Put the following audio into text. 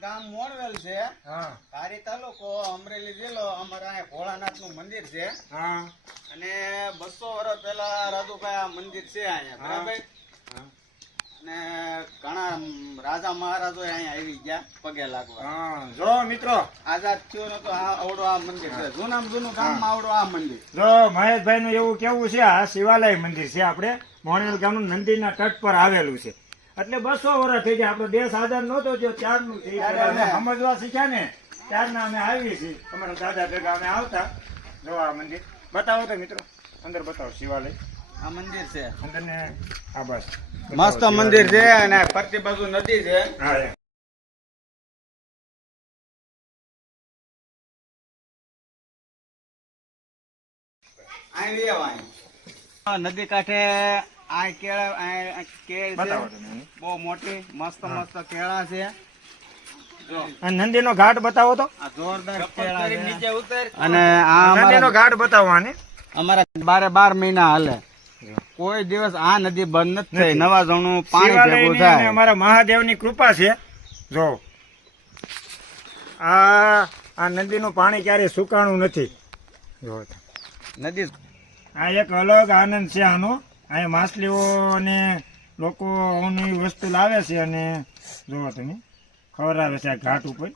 ગામ મોણવેલ છે, ધારી તાલુકો, અમરેલી જિલ્લો. અમારા અહીંયા ભોળાનાથ નું મંદિર છે અને 200 વર્ષ પહેલા રાજુભાઈ આ મંદિર છે અહીંયા, બરાબર. અને ઘણા રાજા મહારાજો અહીંયા આવી ગયા પગે લાગવા. જો મિત્રો આઝાદ થયો નતો આવડો આ મંદિર છે, જૂનામાં જૂનું ગામમાં આવડો આ મંદિર. જો મહેશભાઈ નું એવું કેવું છે, આ શિવાલય મંદિર છે, આપણે મોણવેલ ગામનું નદીના તટ પર આવેલું છે. એટલે 200 વર્ષ થઈ ગયા. આપણો દેશ આઝાદ નહોતો જો ત્યારનું સમજવા શીખ્યા ને ત્યારના અમે આવીએ છીએ. અમારા દાદા ભેગા અમે આવતા. જો આ મંદિર બતાવો તો મિત્રો, અંદર બતાવો શિવાલય. આ મંદિર છે અંદર ને આ બસ મસ્ત મંદિર છે અને ફરતી બાજુ નદી છે. હા નદી કાંઠે આ કેળા કેળ છે, બહુ મોટી મસ્ત મસ્ત કેળા છે. નંદી નો ઘાટ બતાવો તો. આ જોરદાર કેળા છે. અને આ નંદી નો ઘાટ બતાવો. આને અમારા 12 મહિના હાલે, કોઈ દિવસ આ નદી બંધ નથી થઈ. નવા જણું પાણી ભેગું થાય. અમારા મહાદેવ ની કૃપા છે. જો આ નદી નું પાણી ક્યારે સુકાણું નથી. જો નદી આ એક અલગ આનંદ છે આનો. અહીંયા માછલીઓ અને લોકો વસ્તુ લાવે છે અને જોવો તમે ખવડાવે છે આ ઘાટ ઉપર.